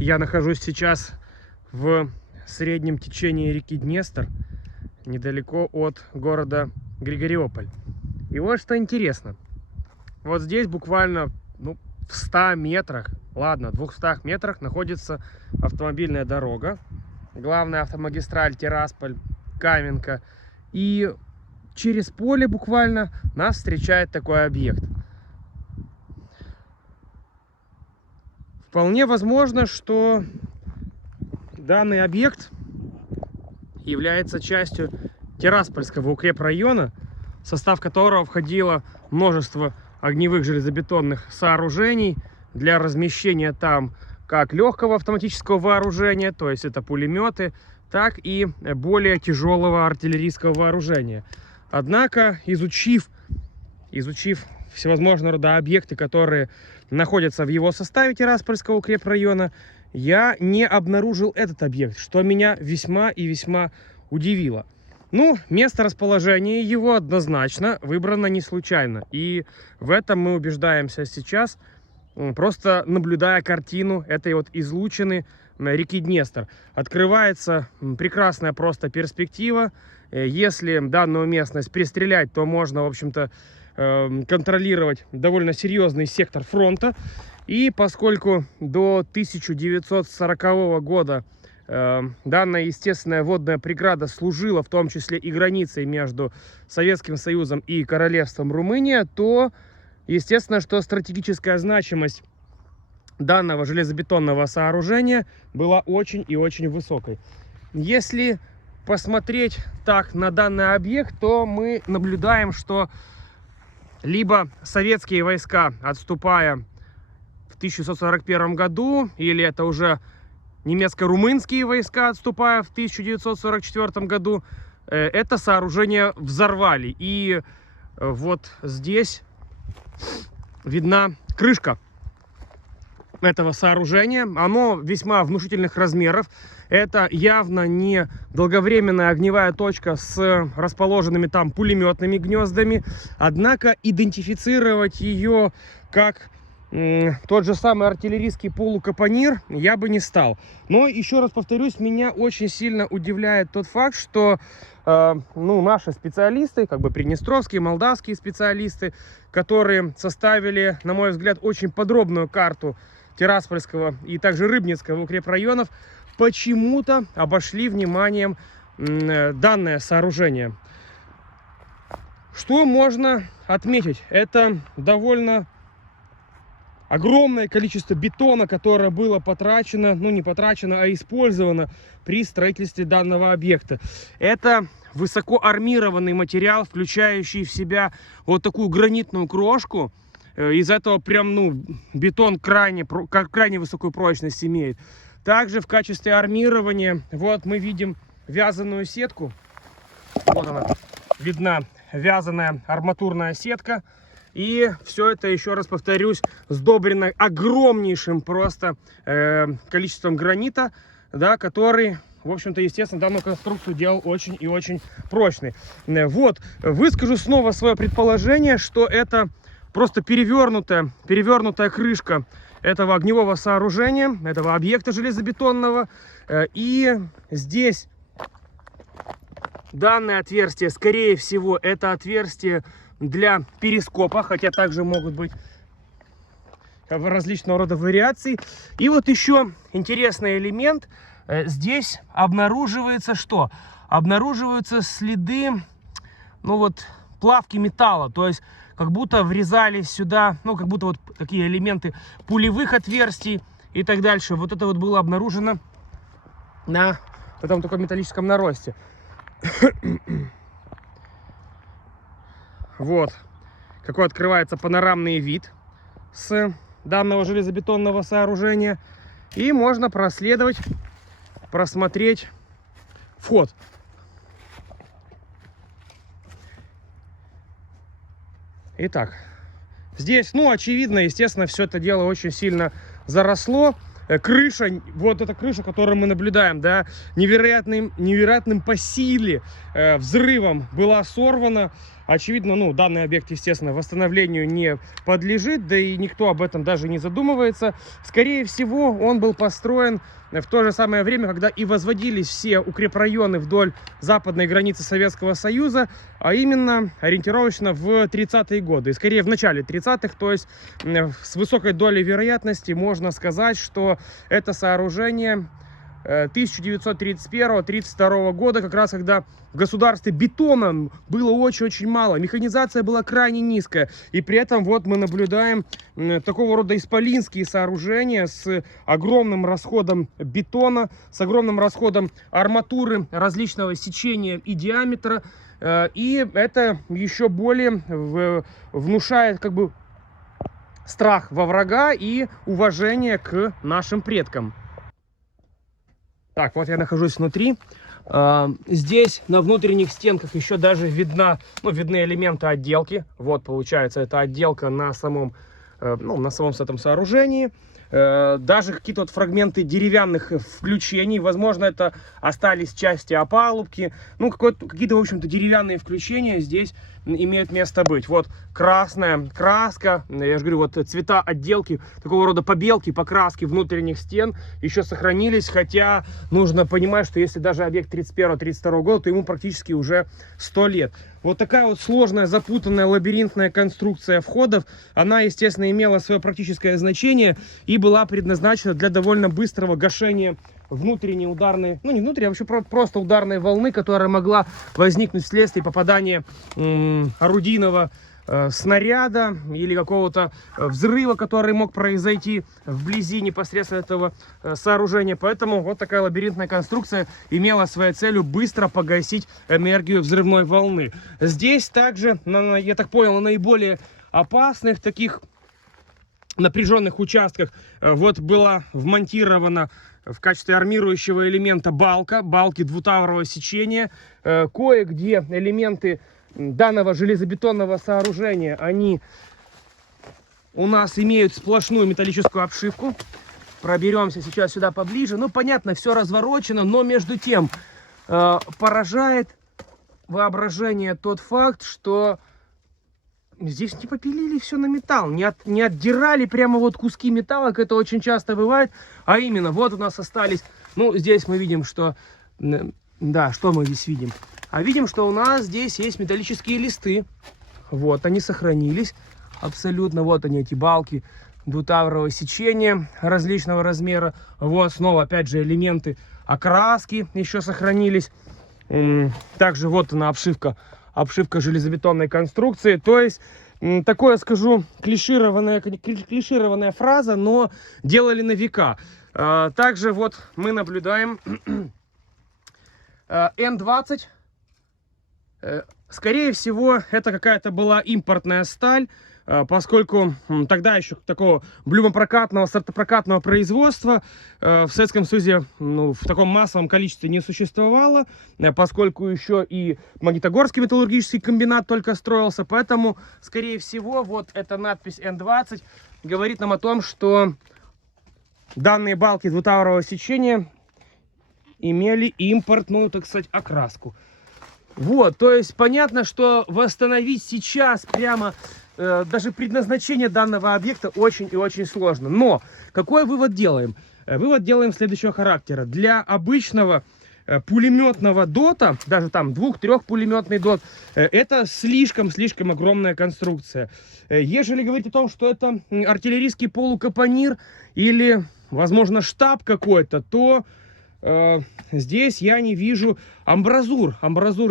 Я нахожусь сейчас в среднем течении реки Днестр, недалеко от города Григориополь. И вот что интересно. Вот здесь буквально в 100 метрах, ладно, 200 метрах находится автомобильная дорога. Главная автомагистраль Тирасполь-Каменка. И через поле буквально нас встречает такой объект. Вполне возможно, что данный объект является частью Тираспольского укрепрайона, в состав которого входило множество огневых железобетонных сооружений для размещения там как легкого автоматического вооружения, то есть это пулеметы, так и более тяжелого артиллерийского вооружения. Однако, изучив всевозможные рода объекты, которые находятся в его составе Тираспольского укрепрайона, я не обнаружил этот объект, что меня весьма и весьма удивило. Место расположения его однозначно выбрано не случайно. И в этом мы убеждаемся сейчас, просто наблюдая картину этой вот излучины реки Днестр. Открывается прекрасная просто перспектива. Если данную местность пристрелять, то можно, в общем-то, контролировать довольно серьезный сектор фронта. И поскольку до 1940 года данная естественная водная преграда служила в том числе и границей между Советским Союзом и Королевством Румыния, то естественно, что стратегическая значимость данного железобетонного сооружения была очень и очень высокой. Если посмотреть так на данный объект, то мы наблюдаем, что либо советские войска, отступая в 1941 году, или это уже немецко-румынские войска, отступая в 1944 году, это сооружение взорвали. И вот здесь видна крышка этого сооружения. Оно весьма внушительных размеров. Это явно не долговременная огневая точка с расположенными там пулеметными гнездами. Однако идентифицировать ее как тот же самый артиллерийский полукапонир я бы не стал. Но еще раз повторюсь, меня очень сильно удивляет тот факт, что наши специалисты, как бы приднестровские, молдавские специалисты, которые составили, на мой взгляд, очень подробную карту Тираспольского и также Рыбницкого укрепрайонов, почему-то обошли вниманием данное сооружение. Что можно отметить? Это довольно огромное количество бетона, которое было потрачено, не потрачено, а использовано при строительстве данного объекта. Это высокоармированный материал, включающий в себя вот такую гранитную крошку. Из этого прям, бетон крайне высокую прочность имеет. Также в качестве армирования, вот мы видим вязаную сетку. Вот она, видна вязаная арматурная сетка. И все это, еще раз повторюсь, сдобрено огромнейшим просто количеством гранита, да, который, в общем-то, естественно, данную конструкцию делал очень и очень прочной. Вот, выскажу снова свое предположение, что это просто перевернутая крышка этого огневого сооружения, этого объекта железобетонного. И здесь данное отверстие, скорее всего, это отверстие для перископа, хотя также могут быть различного рода вариации. И вот еще интересный элемент. Здесь обнаруживается что? Обнаруживаются следы, плавки металла, то есть как будто врезались сюда, как будто вот такие элементы пулевых отверстий и так дальше. Вот это вот было обнаружено на этом таком металлическом наросте. Вот какой открывается панорамный вид с данного железобетонного сооружения. И можно проследовать, просмотреть вход. Итак, здесь, очевидно, естественно, все это дело очень сильно заросло. Крыша, вот эта крыша, которую мы наблюдаем, да, невероятным по силе взрывом была сорвана. Очевидно, ну, данный объект, естественно, восстановлению не подлежит, да и никто об этом даже не задумывается. Скорее всего, он был построен в то же самое время, когда и возводились все укрепрайоны вдоль западной границы Советского Союза, а именно ориентировочно в 30-е годы. И скорее в начале 30-х, то есть с высокой долей вероятности можно сказать, что это сооружение 1931-32 года, как раз когда в государстве бетона было очень-очень мало, механизация была крайне низкая, и при этом вот мы наблюдаем такого рода исполинские сооружения с огромным расходом бетона, с огромным расходом арматуры различного сечения и диаметра, и это еще более внушает как бы страх во врага и уважение к нашим предкам. Так, вот я нахожусь внутри. Здесь на внутренних стенках еще даже видны элементы отделки. Вот, получается, это отделка на самом этом сооружении. Даже какие-то вот фрагменты деревянных включений. Возможно, это остались части опалубки. Ну, какие-то, в общем-то, деревянные включения здесь имеют место быть. Вот красная краска, я же говорю, вот цвета отделки, такого рода побелки, покраски внутренних стен еще сохранились. Хотя нужно понимать, что если даже объект 31-32 года, то ему практически уже 100 лет. Вот такая вот сложная, запутанная, лабиринтная конструкция входов, она, естественно, имела свое практическое значение и была предназначена для довольно быстрого гашения внутренней ударной, ну не внутренней, а вообще просто ударной волны, которая могла возникнуть вследствие попадания орудийного снаряда или какого-то взрыва, который мог произойти вблизи непосредственно этого сооружения. Поэтому вот такая лабиринтная конструкция имела своей целью быстро погасить энергию взрывной волны. Здесь также, я так понял, на наиболее опасных таких напряженных участках вот была вмонтирована в качестве армирующего элемента балки двутаврового сечения. Кое-где элементы данного железобетонного сооружения, они у нас имеют сплошную металлическую обшивку. Проберемся сейчас сюда поближе. Ну, понятно, все разворочено, но между тем поражает воображение тот факт, что здесь не попилили все на металл, не отдирали прямо вот куски металла, как это очень часто бывает. А именно, вот у нас остались, ну, здесь мы видим, что, да, что мы здесь видим? А видим, что у нас здесь есть металлические листы. Вот, они сохранились абсолютно. Вот они, эти балки двутаврового сечения различного размера. Вот, снова, опять же, элементы окраски еще сохранились. Также вот она обшивка железобетонной конструкции. То есть, такое, скажу, клишированная фраза, но делали на века. Также вот мы наблюдаем Н-20. Скорее всего, это какая-то была импортная сталь, поскольку тогда еще такого блюмопрокатного, сортопрокатного производства в Советском Союзе в таком массовом количестве не существовало, поскольку еще и Магнитогорский металлургический комбинат только строился. Поэтому, скорее всего, вот эта надпись Н-20 говорит нам о том, что данные балки двутаврового сечения имели импортную, так сказать, окраску. Вот, то есть понятно, что восстановить сейчас прямо даже предназначение данного объекта очень и очень сложно. Но какой вывод делаем? Вывод делаем следующего характера. Для обычного пулеметного дота, даже там 2-3 пулеметный дот, это слишком огромная конструкция. Ежели говорить о том, что это артиллерийский полукапонир или, возможно, штаб какой-то, то здесь я не вижу амбразур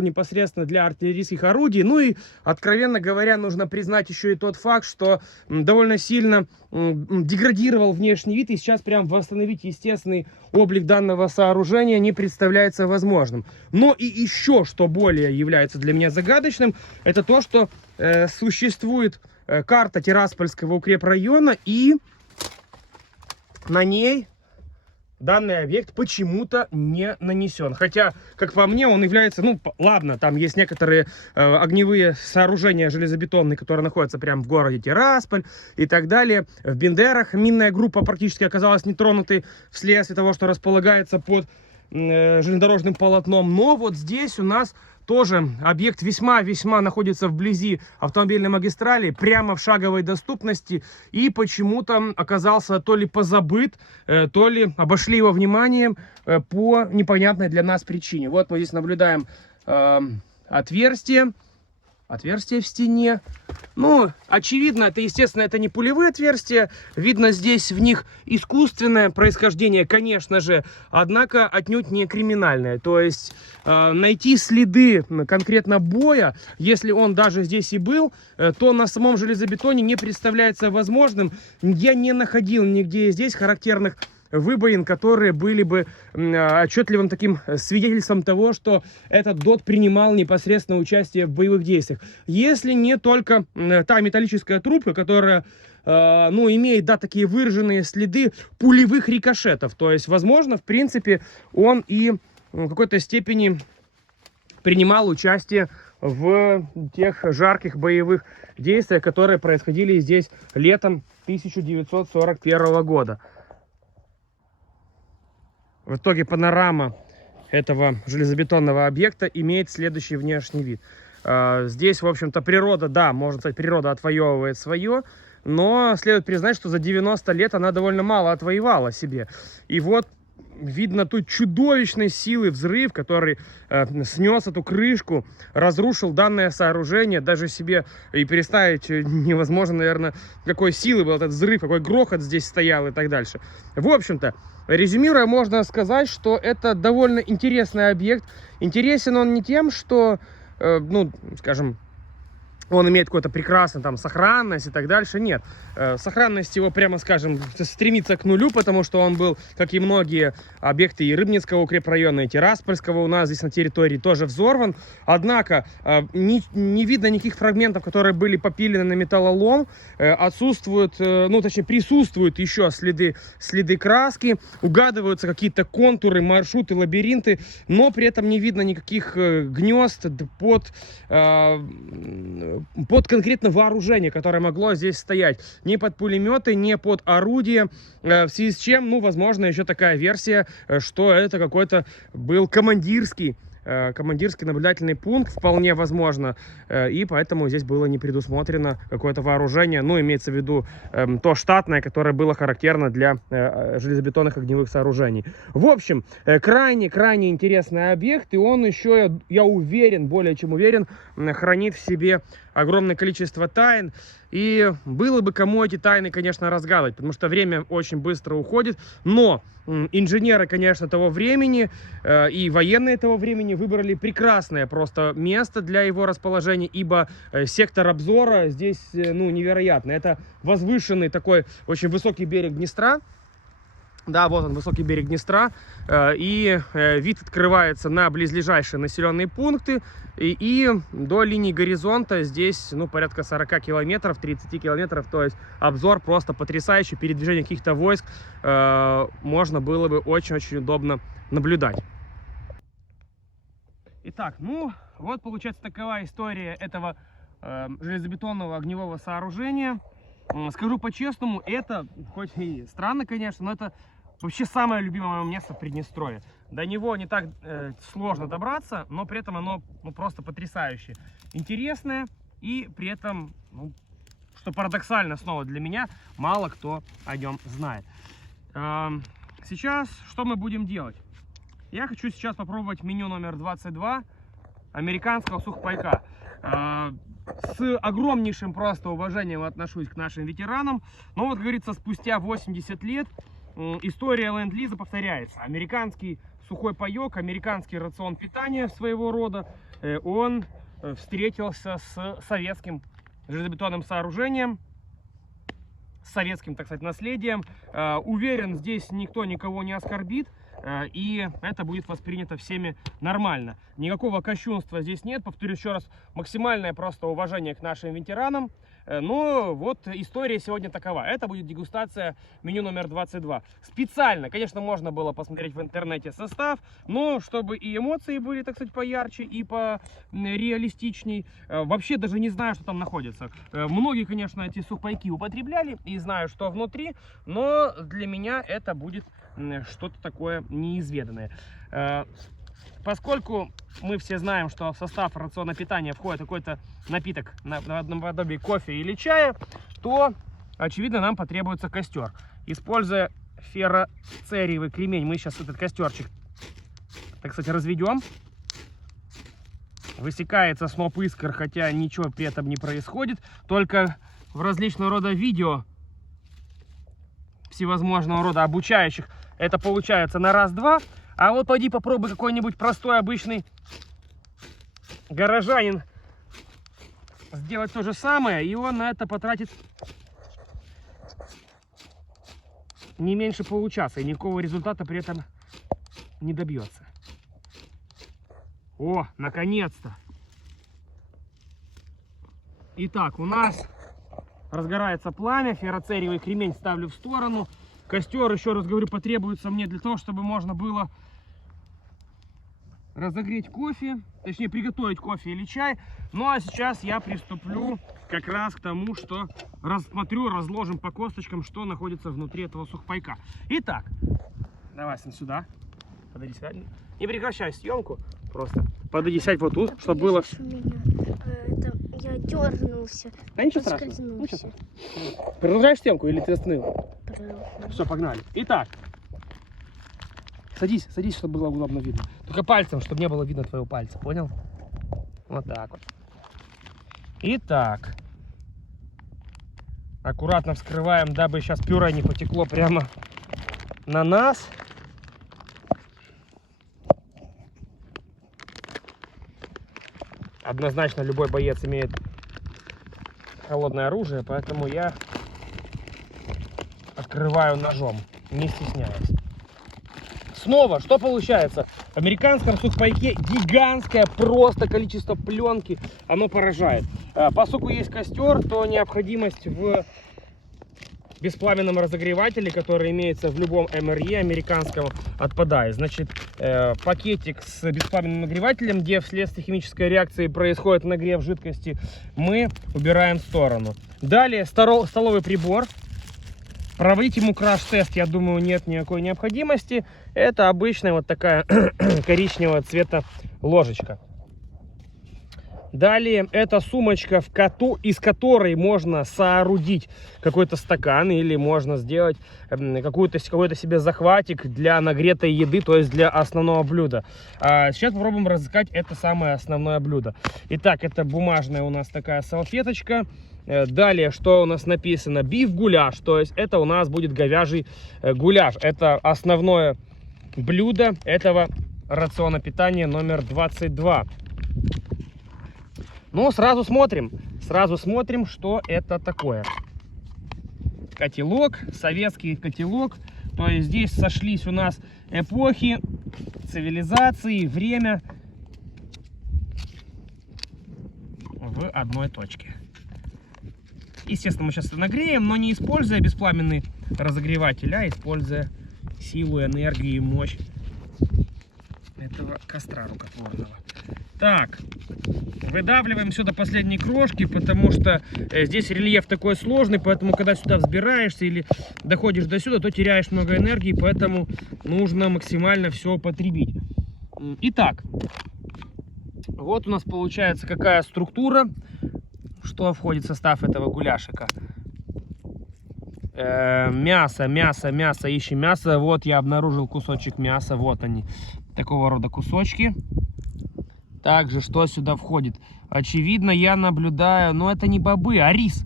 непосредственно для артиллерийских орудий. Ну и, откровенно говоря, нужно признать еще и тот факт, что довольно сильно деградировал внешний вид, и сейчас прям восстановить естественный облик данного сооружения не представляется возможным. Но и еще, что более является для меня загадочным, это то, что существует карта Тираспольского укрепрайона, и на ней данный объект почему-то не нанесен. Хотя, как по мне, он является, ну, ладно, там есть некоторые огневые сооружения железобетонные, которые находятся прямо в городе Тирасполь и так далее. В Бендерах минная группа практически оказалась нетронутой вследствие того, что располагается под железнодорожным полотном. Но вот здесь у нас тоже объект весьма-весьма находится вблизи автомобильной магистрали, прямо в шаговой доступности. И почему-то оказался то ли позабыт, то ли обошли его вниманием по непонятной для нас причине. Вот мы здесь наблюдаем отверстие в стене. Ну, очевидно, это, естественно, это не пулевые отверстия. Видно здесь в них искусственное происхождение, конечно же, однако отнюдь не криминальное. То есть найти следы конкретно боя, если он даже здесь и был, то на самом железобетоне не представляется возможным. Я не находил нигде здесь характерных выбоин, которые были бы отчетливым таким свидетельством того, что этот ДОТ принимал непосредственно участие в боевых действиях. Если не только та металлическая трубка, которая ну, имеет, да, такие выраженные следы пулевых рикошетов. То есть, возможно, в принципе, он и в какой-то степени принимал участие в тех жарких боевых действиях, которые происходили здесь летом 1941 года. В итоге панорама этого железобетонного объекта имеет следующий внешний вид. Здесь, в общем-то, природа, да, можно сказать, природа отвоевывает свое, но следует признать, что за 90 лет она довольно мало отвоевала себе. И вот видно тут чудовищной силы взрыв, который снес эту крышку, разрушил данное сооружение. Даже себе и представить невозможно, наверное, какой силы был этот взрыв, какой грохот здесь стоял и так дальше. В общем-то, резюмируя, можно сказать, что это довольно интересный объект. Интересен он не тем, что, ну, скажем, он имеет какую-то прекрасную там сохранность и так дальше. Нет, сохранность его, прямо скажем, стремится к нулю, потому что он был, как и многие объекты и Рыбницкого укрепрайона, и Тираспольского у нас здесь на территории тоже взорван. Однако не видно никаких фрагментов, которые были попилены на металлолом. Отсутствуют, ну точнее присутствуют еще следы краски, угадываются какие-то контуры, маршруты, лабиринты, но при этом не видно никаких гнезд под конкретно вооружение, которое могло здесь стоять. Ни под пулеметы, ни под орудие. В связи с чем, ну, возможно, еще такая версия, что это какой-то был командирский наблюдательный пункт, вполне возможно, и поэтому здесь было не предусмотрено какое-то вооружение, ну, имеется в виду то штатное, которое было характерно для железобетонных огневых сооружений. В общем, крайне интересный объект, и он еще, я уверен, более чем уверен, хранит в себе огромное количество тайн. И было бы кому эти тайны, конечно, разгадывать, потому что время очень быстро уходит. Но инженеры, конечно, того времени и военные того времени выбрали прекрасное просто место для его расположения, ибо сектор обзора здесь, ну, невероятный. Это возвышенный такой очень высокий берег Днестра. Да, вот он, высокий берег Днестра, и вид открывается на близлежащие населенные пункты, и до линии горизонта здесь, ну, порядка 40 километров, 30 километров, то есть обзор просто потрясающий, передвижение каких-то войск можно было бы очень-очень удобно наблюдать. Итак, ну, вот получается такова история этого железобетонного огневого сооружения. Скажу по-честному, это, хоть и странно, конечно, но это вообще самое любимое место в Приднестровье. До него не так сложно добраться, но при этом оно, ну, просто потрясающе интересное. И при этом, ну, что парадоксально снова для меня, мало кто о нем знает. Сейчас что мы будем делать? Я хочу сейчас попробовать меню номер 22 американского сухпайка. С огромнейшим просто уважением отношусь к нашим ветеранам. Но вот, как говорится, спустя 80 лет история ленд-лиза повторяется. Американский сухой паек, американский рацион питания своего рода, он встретился с советским железобетонным сооружением, с советским, так сказать, наследием. Уверен, здесь никто никого не оскорбит, и это будет воспринято всеми нормально. Никакого кощунства здесь нет. Повторюсь еще раз, максимальное просто уважение к нашим ветеранам. Но вот история сегодня такова. Это будет дегустация меню номер 22. Специально, конечно, можно было посмотреть в интернете состав, но чтобы и эмоции были, так сказать, поярче и реалистичней. Вообще даже не знаю, что там находится. Многие, конечно, эти сухпайки употребляли и знаю, что внутри, но для меня это будет что-то такое неизведанное. Поскольку мы все знаем, что в состав рациона питания входит какой-то напиток наподобие кофе или чая, то, очевидно, нам потребуется костер. Используя ферроцериевый кремень, мы сейчас этот костерчик, так сказать, разведем. Высекается сноп искр, хотя ничего при этом не происходит. Только в различного рода видео, всевозможного рода обучающих, это получается на раз-два. А вот пойди попробуй какой-нибудь простой, обычный горожанин сделать то же самое, и он на это потратит не меньше получаса, и никакого результата при этом не добьется. О, наконец-то! Итак, у нас разгорается пламя, ферроцериевый кремень ставлю в сторону. Костер, еще раз говорю, потребуется мне для того, чтобы можно было разогреть кофе, точнее приготовить кофе или чай. Ну а сейчас я приступлю как раз к тому, что рассмотрю, разложим по косточкам, что находится внутри этого сухпайка. Итак, давай сюда, подойди сюда, не прекращай съемку, просто подойди, сядь вот тут, чтобы было... Я дернулся. Да ничего страшного. Продолжаешь съемку или ты остановил? Все, погнали. Итак, садись, чтобы было удобно видно. Только пальцем, чтобы не было видно твоего пальца, понял? Вот так вот. Итак, аккуратно вскрываем, дабы сейчас пюре не потекло прямо на нас. Однозначно любой боец имеет холодное оружие, поэтому я открываю ножом, не стесняясь. Снова, что получается? В американском сухпайке гигантское просто количество пленки, оно поражает. Поскольку есть костер, то необходимость в беспламенном разогревателе, который имеется в любом МРЕ американском, отпадает. Значит, пакетик с беспламенным нагревателем, где вследствие химической реакции происходит нагрев жидкости, мы убираем в сторону. Далее столовый прибор. Проводить ему краш-тест, я думаю, нет никакой необходимости. Это обычная вот такая коричневого цвета ложечка. Далее это сумочка, из которой можно соорудить какой-то стакан, или можно сделать какой-то себе захватик для нагретой еды, то есть для основного блюда. Сейчас попробуем разыскать это самое основное блюдо. Итак, это бумажная у нас такая салфеточка. Далее, что у нас написано? Биф-гуляш, то есть это у нас будет говяжий гуляш. Это основное блюдо этого рациона питания номер 22. Ну, сразу смотрим, что это такое. Котелок, советский котелок. То есть здесь сошлись у нас эпохи, цивилизации, время в одной точке. Естественно, мы сейчас это нагреем, но не используя беспламенный разогреватель, а используя силу, энергию и мощь этого костра рукотворного. Так, выдавливаем сюда последние крошки, потому что здесь рельеф такой сложный, поэтому когда сюда взбираешься или доходишь до сюда, то теряешь много энергии, поэтому нужно максимально все употребить. Итак, вот у нас получается какая структура, что входит в состав этого гуляшика. Мясо, ищем мясо. Вот я обнаружил кусочек мяса, вот они, такого рода кусочки. Также, что сюда входит? Очевидно, я наблюдаю, но это не бобы, а рис.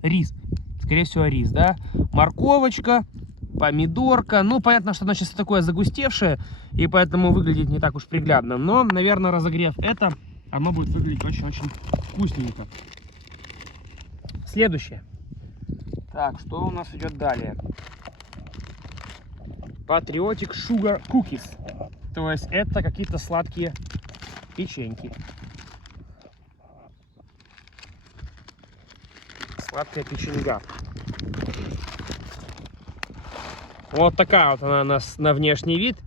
Скорее всего, рис, да? Морковочка, помидорка. Ну, понятно, что оно сейчас такое загустевшее, и поэтому выглядит не так уж приглядно. Но, наверное, разогрев это, оно будет выглядеть очень-очень вкусненько. Следующее. Так, что у нас идет далее? Patriotic Sugar Cookies. То есть это какие-то сладкие печеньки. Сладкая печеньга. Вот такая вот она на внешний вид.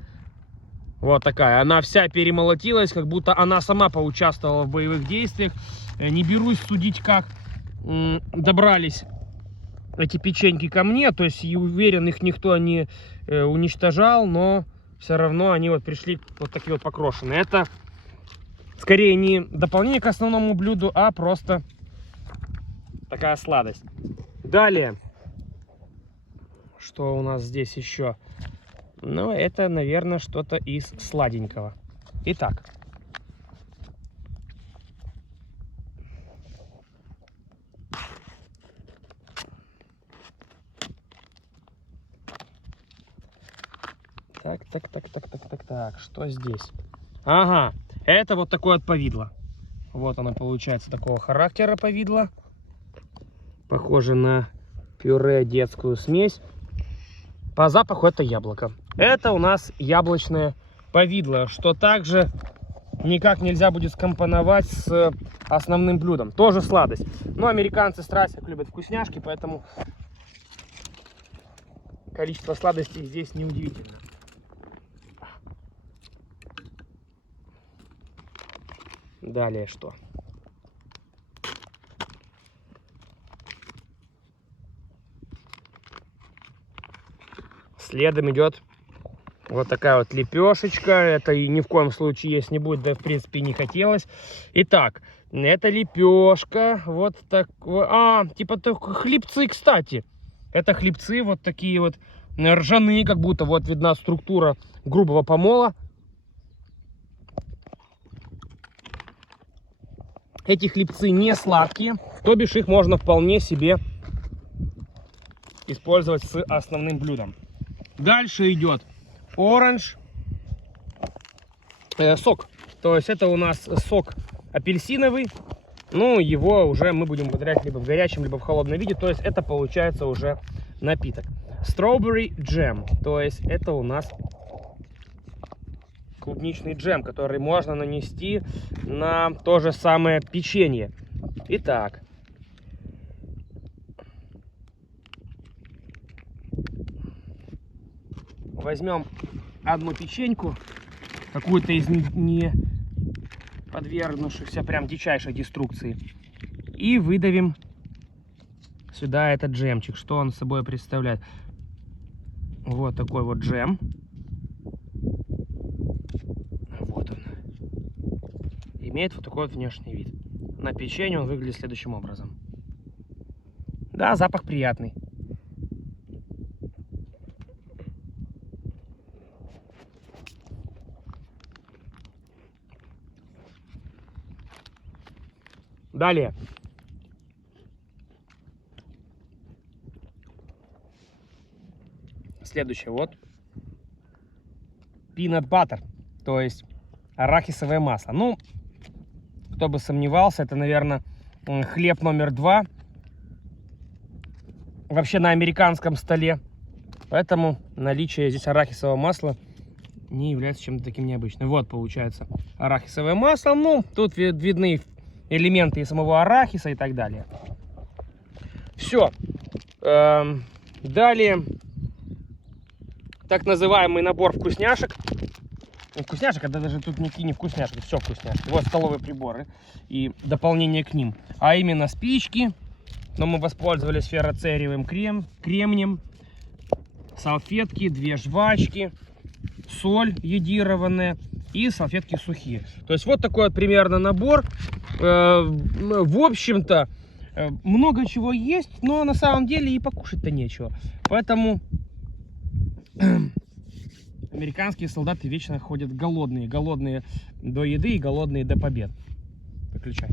Вот такая. Она вся перемолотилась, как будто она сама поучаствовала в боевых действиях. Не берусь судить, как добрались эти печеньки ко мне. То есть, я уверен, их никто не уничтожал, но все равно они вот пришли вот такие вот покрошенные. Это скорее не дополнение к основному блюду, а просто такая сладость. Далее, что у нас здесь еще? Ну, это, наверное, что-то из сладенького. Итак. Так. Что здесь? Ага, это вот такое вот повидло. Вот оно получается такого характера повидло. Похоже на пюре, детскую смесь. По запаху это яблоко. Это у нас яблочное повидло, что также никак нельзя будет скомпоновать с основным блюдом. Тоже сладость. Но американцы страсть как любят вкусняшки, поэтому количество сладостей здесь неудивительно. Далее что? Следом идет вот такая вот лепешечка. Это и ни в коем случае есть не будет, да в принципе не хотелось. Итак, это лепешка. Вот так. Типа хлебцы, кстати. Это хлебцы вот такие вот ржаные, как будто вот видна структура грубого помола. Эти хлебцы не сладкие, то бишь их можно вполне себе использовать с основным блюдом. Дальше идет оранж, сок. То есть это у нас сок апельсиновый. Ну, его уже мы будем употреблять либо в горячем, либо в холодном виде. То есть это получается уже напиток. Strawberry джем. То есть это у нас клубничный джем, который можно нанести на то же самое печенье. Итак. Возьмем одну печеньку, какую-то из не подвергнувшихся прям дичайшей деструкции, и выдавим сюда этот джемчик. Что он собой представляет? Вот такой вот джем. Вот он. Имеет вот такой вот внешний вид. На печенье он выглядит следующим образом. Да, запах приятный. Далее. Следующее вот. Peanut butter, то есть арахисовое масло. Ну, кто бы сомневался, это, наверное, хлеб номер 2 вообще на американском столе. Поэтому наличие здесь арахисового масла не является чем-то таким необычным. Вот получается арахисовое масло. Ну, тут видны элементы и самого арахиса и так далее. Все. Далее так называемый набор вкусняшек. Вкусняшек, это даже тут не вкусняшки, все вкусняшки. Вот столовые приборы и дополнение к ним. А именно спички. Но мы воспользовались ферроцериевым кремнем. Салфетки, 2 жвачки, соль йодированная и салфетки сухие. То есть вот такой вот примерно набор. В общем-то, много чего есть, но на самом деле и покушать-то нечего. Поэтому американские солдаты вечно ходят голодные. Голодные до еды и голодные до побед. Выключай.